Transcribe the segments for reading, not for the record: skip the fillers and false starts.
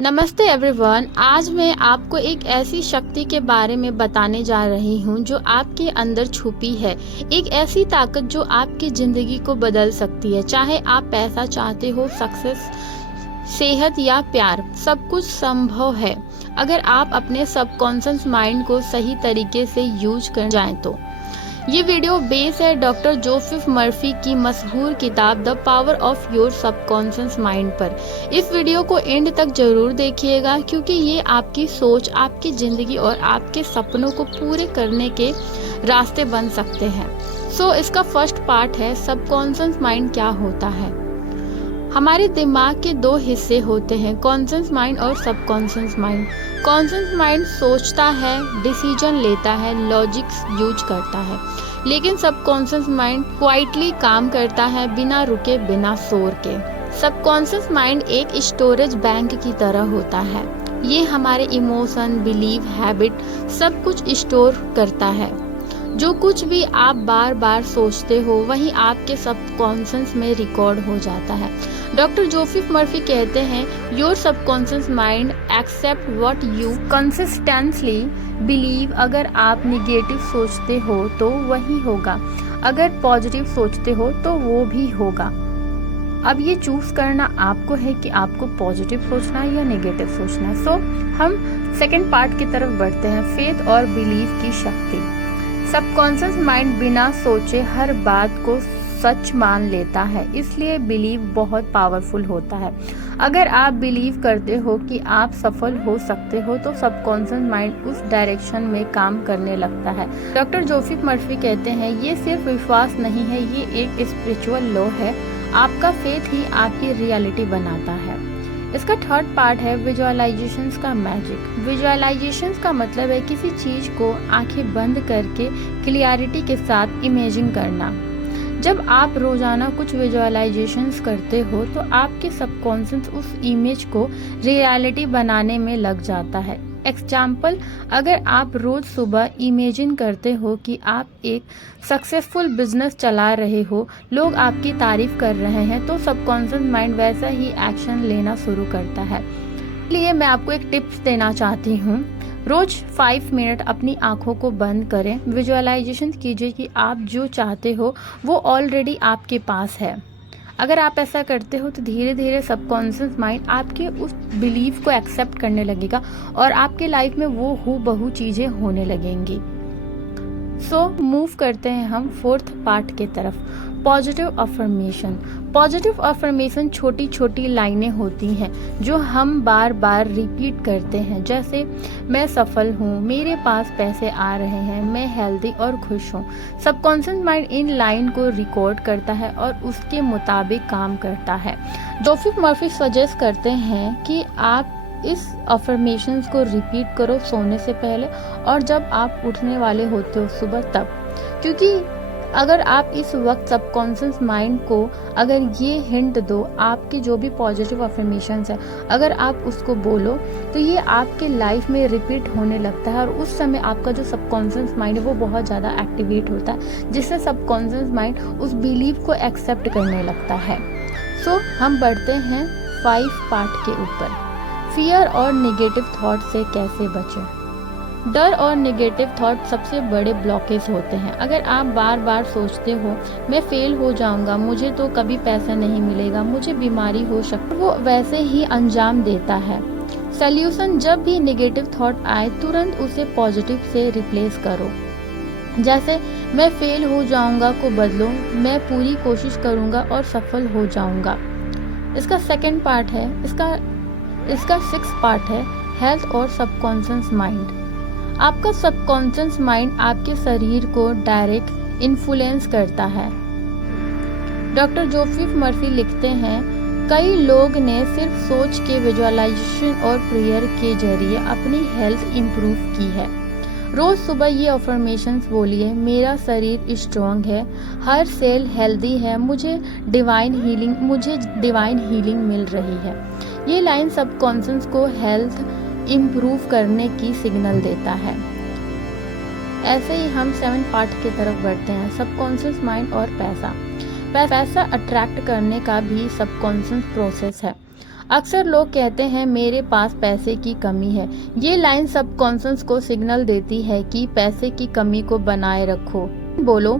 नमस्ते एवरीवन। आज मैं आपको एक ऐसी शक्ति के बारे में बताने जा रही हूँ जो आपके अंदर छुपी है। एक ऐसी ताकत जो आपकी ज़िंदगी को बदल सकती है। चाहे आप पैसा चाहते हो, सक्सेस, सेहत या प्यार, सब कुछ संभव है अगर आप अपने सबकॉन्शियस माइंड को सही तरीके से यूज कर जाएं तो। ये वीडियो बेस है डॉक्टर जोसेफ मर्फी की मशहूर किताब the power of your subconscious mind पर। इस वीडियो को एंड तक जरूर देखिएगा क्योंकि ये आपकी सोच, आपकी ज़िंदगी और आपके सपनों को पूरे करने के रास्ते बन सकते हैं। इसका फर्स्ट पार्ट है सबकॉन्शियस माइंड क्या होता है। हमारे दिमाग के दो हिस्से होते हैं, कॉन्शियस माइंड और सबकॉन्शियस माइंड। कॉन्शियस माइंड सोचता है, डिसीजन लेता है, लॉजिक्स यूज करता है, लेकिन सबकॉन्शियस माइंड क्वाइटली काम करता है, बिना रुके, बिना शोर के। सबकॉन्शियस माइंड एक स्टोरेज बैंक की तरह होता है। ये हमारे इमोशन, बिलीव, हैबिट सब कुछ स्टोर करता है। जो कुछ भी आप बार बार सोचते हो वही आपके सबकॉन्शियस में रिकॉर्ड हो जाता है। डॉक्टर जोसेफ मर्फी कहते हैं, your subconscious mind accept what you consistently believe. अगर आप निगेटिव सोचते हो तो वही होगा, अगर पॉजिटिव सोचते हो तो वो भी होगा। अब ये चूज करना आपको है कि आपको पॉजिटिव सोचना है या नेगेटिव सोचना है। हम सेकेंड पार्ट की तरफ बढ़ते हैं, फेथ और बिलीव की शक्ति। सबकॉन्शियस माइंड बिना सोचे हर बात को सच मान लेता है, इसलिए बिलीव बहुत पावरफुल होता है। अगर आप बिलीव करते हो कि आप सफल हो सकते हो तो सबकॉन्शियस माइंड उस डायरेक्शन में काम करने लगता है। डॉक्टर जोसेफ मर्फी कहते हैं, ये सिर्फ विश्वास नहीं है, ये एक स्पिरिचुअल लॉ है। आपका फेथ ही आपकी रियलिटी बनाता है। इसका थर्ड पार्ट है विजुअलाइजेशंस का मैजिक। विजुअलाइजेशंस का मतलब है किसी चीज को आंखें बंद करके क्लियरिटी के साथ इमेजिन करना। जब आप रोजाना कुछ विजुअलाइजेशंस करते हो तो आपके सबकॉन्शियस उस इमेज को रियलिटी बनाने में लग जाता है। एग्जाम्पल, अगर आप रोज सुबह इमेजिन करते हो कि आप एक सक्सेसफुल बिजनेस चला रहे हो, लोग आपकी तारीफ कर रहे हैं, तो सबकॉन्शियस माइंड वैसा ही एक्शन लेना शुरू करता है। इसलिए मैं आपको एक टिप्स देना चाहती हूँ। रोज 5 मिनट अपनी आंखों को बंद करें, विजुअलाइजेशन कीजिए कि आप जो चाहते हो वो ऑलरेडी आपके पास है। अगर आप ऐसा करते हो तो धीरे धीरे सबकॉन्शियस माइंड आपके उस बिलीफ को एक्सेप्ट करने लगेगा और आपके लाइफ में वो हूबहू चीजें होने लगेंगी। मूव करते हैं हम फोर्थ पार्ट की तरफ, पॉजिटिव अफर्मेशन। पॉजिटिव अफर्मेशन छोटी छोटी लाइनें होती हैं जो हम बार बार रिपीट करते हैं, जैसे मैं सफल हूँ, मेरे पास पैसे आ रहे हैं, मैं हेल्दी और खुश हूँ। सबकॉन्शियस माइंड इन लाइन को रिकॉर्ड करता है और उसके मुताबिक काम करता है। जोसेफ मर्फी सजेस्ट करते हैं कि आप इस अफर्मेशंस को रिपीट करो सोने से पहले और जब आप उठने वाले होते हो सुबह तब, क्योंकि अगर आप इस वक्त सबकॉन्शियस माइंड को अगर ये हिंट दो, आपके जो भी पॉजिटिव अफर्मेशंस है अगर आप उसको बोलो तो ये आपके लाइफ में रिपीट होने लगता है और उस समय आपका जो सबकॉन्शियस माइंड है वो बहुत ज़्यादा एक्टिवेट होता है, जिससे सबकॉन्शियस माइंड उस बिलीव को एक्सेप्ट करने लगता है। हम बढ़ते हैं 5 पार्ट के ऊपर, फियर और नेगेटिव थॉट से कैसे बचें। डर और नेगेटिव थॉट सबसे बड़े ब्लॉकेज होते हैं। अगर आप बार बार सोचते हो मैं फेल हो जाऊंगा, मुझे तो कभी पैसा नहीं मिलेगा, मुझे बीमारी हो सकती, वो वैसे ही अंजाम देता है। सल्यूशन, जब भी नेगेटिव थॉट आए तुरंत उसे पॉजिटिव से रिप्लेस करो। जैसे मैं फेल हो जाऊंगा को बदलो, मैं पूरी कोशिश करूंगा और सफल हो जाऊंगा। इसका सेकेंड पार्ट है, इसका 6 पार्ट है, हेल्थ और सबकॉन्शियस माइंड। आपका सबकॉन्शियस माइंड आपके शरीर को डायरेक्ट इन्फ्लुएंस करता है। डॉक्टर जोसेफ मर्फी लिखते हैं, कई लोग ने सिर्फ सोच के, विजुअलाइजेशन और प्रेयर के जरिए अपनी हेल्थ इंप्रूव की है। रोज सुबह ये अफर्मेशंस बोलिए, मेरा शरीर स्ट्रांग है, हर सेल हेल्दी है, मुझे डिवाइन हीलिंग मिल रही है। ये लाइन सबकॉन्शियस को हेल्थ इम्प्रूव करने की सिग्नल देता है। ऐसे ही हम 7 पार्ट की तरफ बढ़ते हैं, सबकॉन्शियस माइंड और पैसा। पैसा अट्रैक्ट करने का भी सबकॉन्शियस प्रोसेस है। अक्सर लोग कहते हैं मेरे पास पैसे की कमी है। ये लाइन सबकॉन्शियस को सिग्नल देती है कि पैसे की कमी को बनाए रखो। बोलो,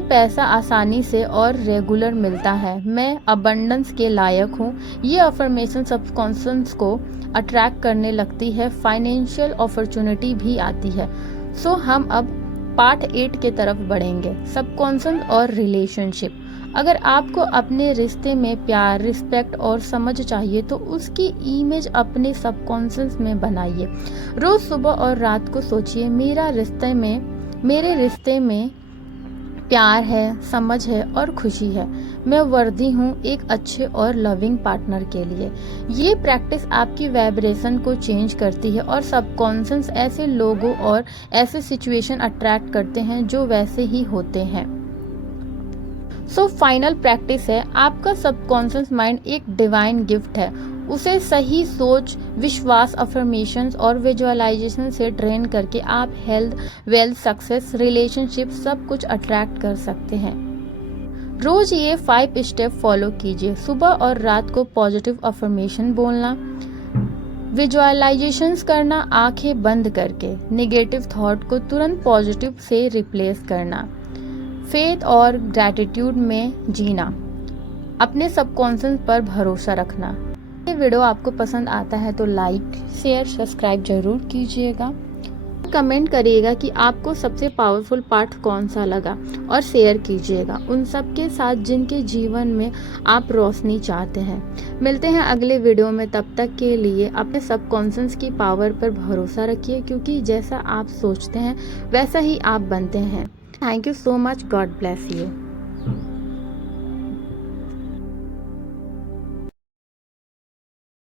पैसा आसानी से और रेगुलर मिलता है, मैं अबंडेंस के लायक हूँ। ये अफर्मेशन सबकॉन्शियस को अट्रैक्ट करने लगती है, फाइनेंशियल अपॉर्चुनिटी भी आती है। सो हम अब पार्ट 8 के तरफ बढ़ेंगे, सबकॉन्शियस और रिलेशनशिप। अगर आपको अपने रिश्ते में प्यार, रिस्पेक्ट और समझ चाहिए तो उसकी इमेज अपने सबकॉन्शियस में बनाइए। रोज सुबह और रात को सोचिए, मेरे रिश्ते में प्यार है, समझ है और खुशी है। मैं वर्दी हूँ एक अच्छे और लविंग पार्टनर के लिए। ये प्रैक्टिस आपकी वाइब्रेशन को चेंज करती है और सबकॉन्शियस ऐसे लोगों और ऐसे सिचुएशन अट्रैक्ट करते हैं जो वैसे ही होते हैं। सो फाइनल प्रैक्टिस है, आपका सबकॉन्शियस माइंड एक डिवाइन गिफ्ट है। उसे सही सोच, विश्वास, अफर्मेशंस और विजुअलाइजेशन से ट्रेन करके आप हेल्थ, वेल्थ, सक्सेस, रिलेशनशिप सब कुछ अट्रैक्ट कर सकते हैं। रोज ये 5 स्टेप फॉलो कीजिए। सुबह और रात को पॉजिटिव अफर्मेशन बोलना, विजुअलाइजेशंस करना आंखें बंद करके, नेगेटिव थॉट को तुरंत पॉजिटिव से रिप्लेस करना, फेथ और ग्रैटिट्यूड में जीना, अपने सबकॉन्शियस पर भरोसा रखना। ये वीडियो आपको पसंद आता है तो लाइक, शेयर, सब्सक्राइब जरूर कीजिएगा। कमेंट करिएगा कि आपको सबसे पावरफुल पार्ट कौन सा लगा और शेयर कीजिएगा उन सब के साथ जिनके जीवन में आप रोशनी चाहते हैं। मिलते हैं अगले वीडियो में, तब तक के लिए अपने सबकॉन्शियस की पावर पर भरोसा रखिए, क्योंकि जैसा आप सोचते हैं वैसा ही आप बनते हैं। Thank you so much. God bless you.